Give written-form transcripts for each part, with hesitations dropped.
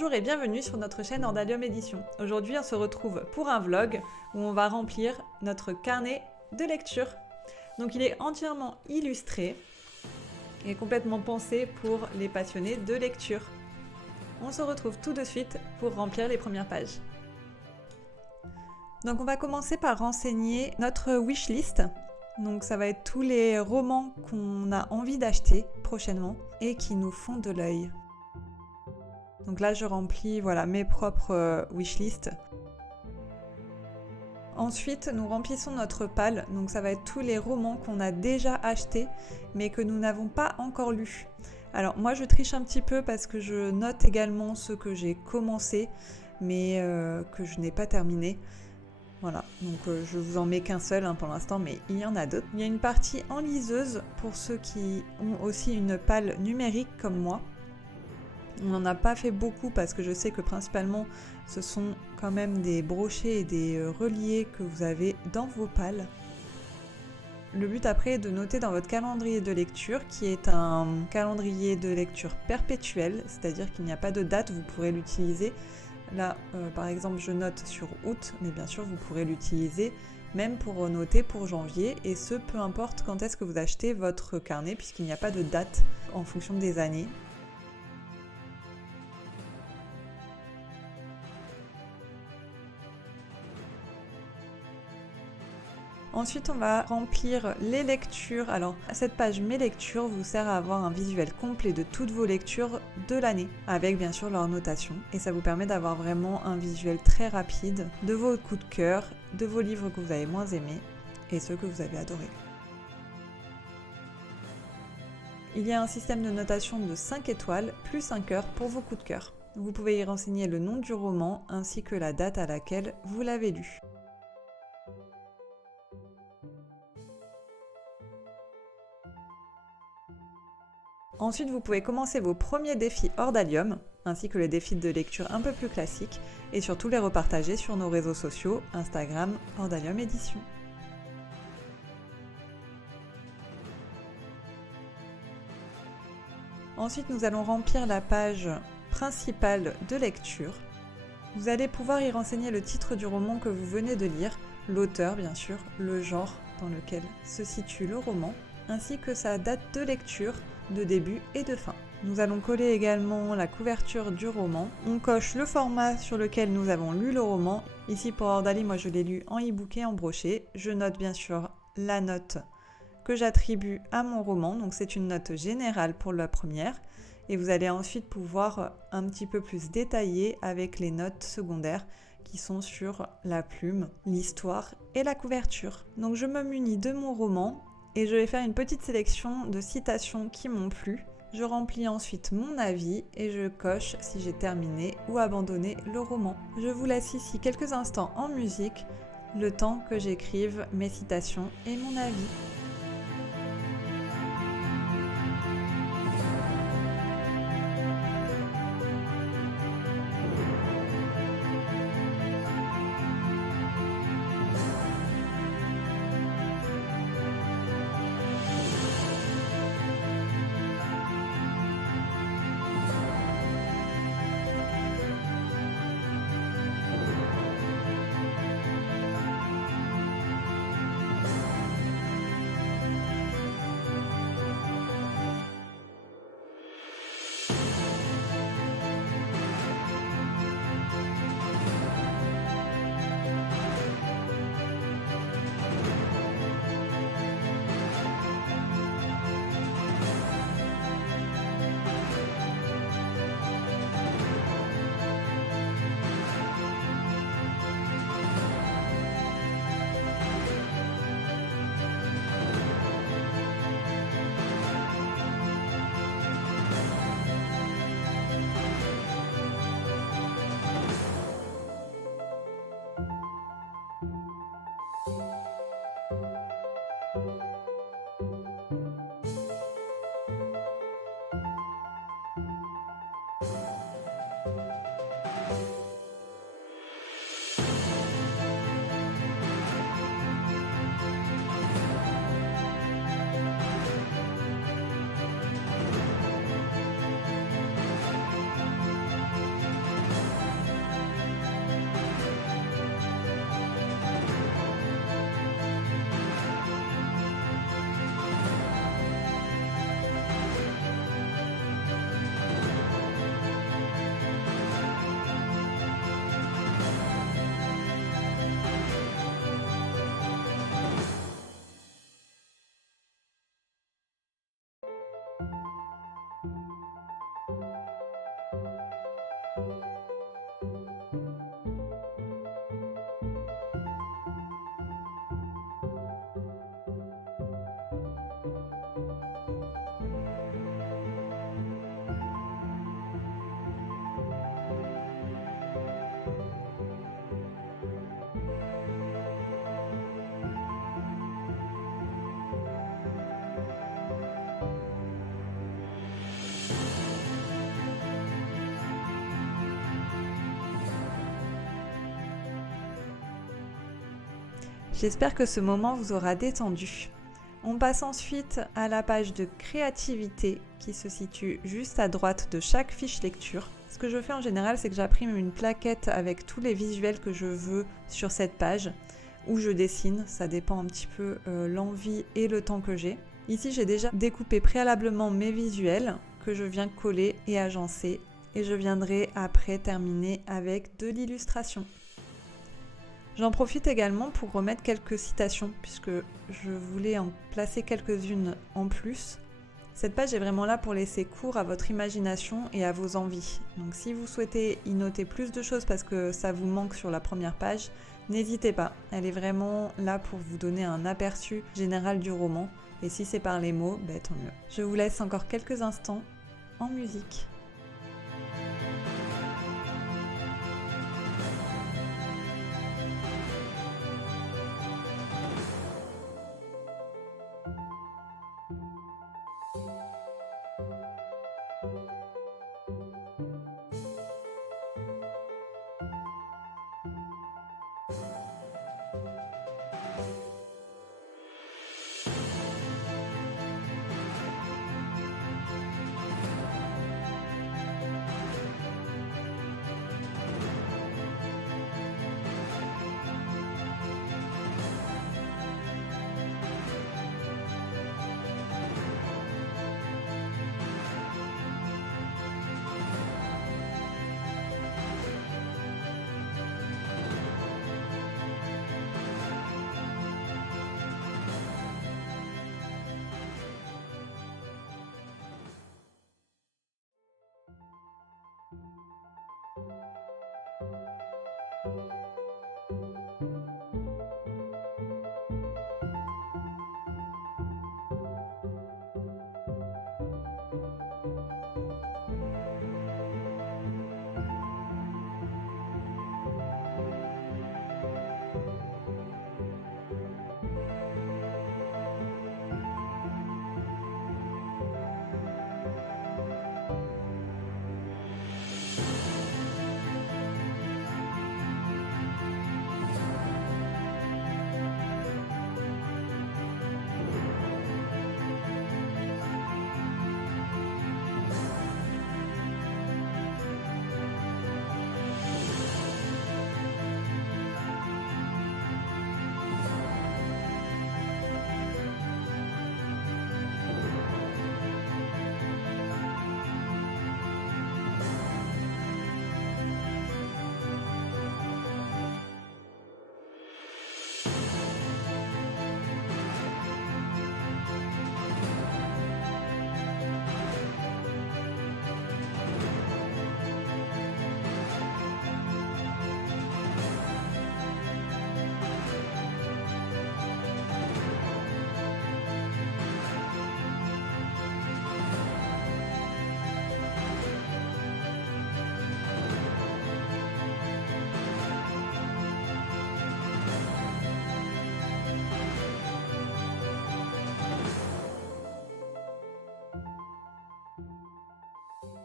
Bonjour et bienvenue sur notre chaîne Ordalium Édition. Aujourd'hui on se retrouve pour un vlog où on va remplir notre carnet de lecture. Donc il est entièrement illustré et complètement pensé pour les passionnés de lecture. On se retrouve tout de suite pour remplir les premières pages. Donc on va commencer par renseigner notre wishlist. Donc ça va être tous les romans qu'on a envie d'acheter prochainement et qui nous font de l'œil. Donc là je remplis mes propres wishlists. Ensuite nous remplissons notre palle, donc ça va être tous les romans qu'on a déjà achetés mais que nous n'avons pas encore lus. Alors moi je triche un petit peu parce que je note également ceux que j'ai commencé mais que je n'ai pas terminé. Voilà, donc je vous en mets qu'un seul pour l'instant, mais il y en a d'autres. Il y a une partie en liseuse pour ceux qui ont aussi une palle numérique comme moi. On n'en a pas fait beaucoup parce que je sais que principalement ce sont quand même des brochets et des reliés que vous avez dans vos palles. Le but après est de noter dans votre calendrier de lecture qui est un calendrier de lecture perpétuel, c'est-à-dire qu'il n'y a pas de date, vous pourrez l'utiliser. Là, par exemple, je note sur août, mais bien sûr, vous pourrez l'utiliser même pour noter pour janvier, et ce, peu importe quand est-ce que vous achetez votre carnet, puisqu'il n'y a pas de date en fonction des années. Ensuite, on va remplir les lectures. Alors, cette page Mes lectures vous sert à avoir un visuel complet de toutes vos lectures de l'année, avec bien sûr leur notation. Et ça vous permet d'avoir vraiment un visuel très rapide de vos coups de cœur, de vos livres que vous avez moins aimés et ceux que vous avez adorés. Il y a un système de notation de 5 étoiles plus 5 heures pour vos coups de cœur. Vous pouvez y renseigner le nom du roman ainsi que la date à laquelle vous l'avez lu. Ensuite, vous pouvez commencer vos premiers défis Ordalium, ainsi que les défis de lecture un peu plus classiques, et surtout les repartager sur nos réseaux sociaux, Instagram, Ordalium Édition. Ensuite, nous allons remplir la page principale de lecture. Vous allez pouvoir y renseigner le titre du roman que vous venez de lire, l'auteur bien sûr, le genre dans lequel se situe le roman, ainsi que sa date de lecture, de début et de fin. Nous allons coller également la couverture du roman. On coche le format sur lequel nous avons lu le roman. Ici pour Ordali, moi je l'ai lu en e-book et en brochet. Je note bien sûr la note que j'attribue à mon roman, donc c'est une note générale pour la première. Et vous allez ensuite pouvoir un petit peu plus détailler avec les notes secondaires qui sont sur la plume, l'histoire et la couverture. Donc je me munis de mon roman et je vais faire une petite sélection de citations qui m'ont plu. Je remplis ensuite mon avis et je coche si j'ai terminé ou abandonné le roman. Je vous laisse ici quelques instants en musique, le temps que j'écrive mes citations et mon avis. J'espère que ce moment vous aura détendu. On passe ensuite à la page de créativité qui se situe juste à droite de chaque fiche lecture. Ce que je fais en général, c'est que j'imprime une plaquette avec tous les visuels que je veux sur cette page, ou je dessine, ça dépend un petit peu l'envie et le temps que j'ai. Ici, j'ai déjà découpé préalablement mes visuels que je viens coller et agencer, et je viendrai après terminer avec de l'illustration. J'en profite également pour remettre quelques citations, puisque je voulais en placer quelques-unes en plus. Cette page est vraiment là pour laisser cours à votre imagination et à vos envies. Donc si vous souhaitez y noter plus de choses parce que ça vous manque sur la première page, n'hésitez pas. Elle est vraiment là pour vous donner un aperçu général du roman. Et si c'est par les mots, tant mieux. Je vous laisse encore quelques instants en musique.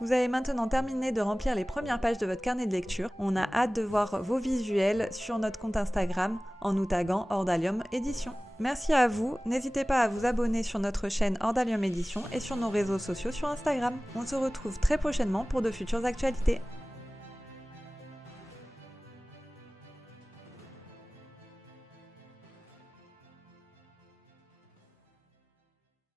Vous avez maintenant terminé de remplir les premières pages de votre carnet de lecture. On a hâte de voir vos visuels sur notre compte Instagram en nous taguant Ordalium Édition. Merci à vous, n'hésitez pas à vous abonner sur notre chaîne Ordalium Édition et sur nos réseaux sociaux sur Instagram. On se retrouve très prochainement pour de futures actualités.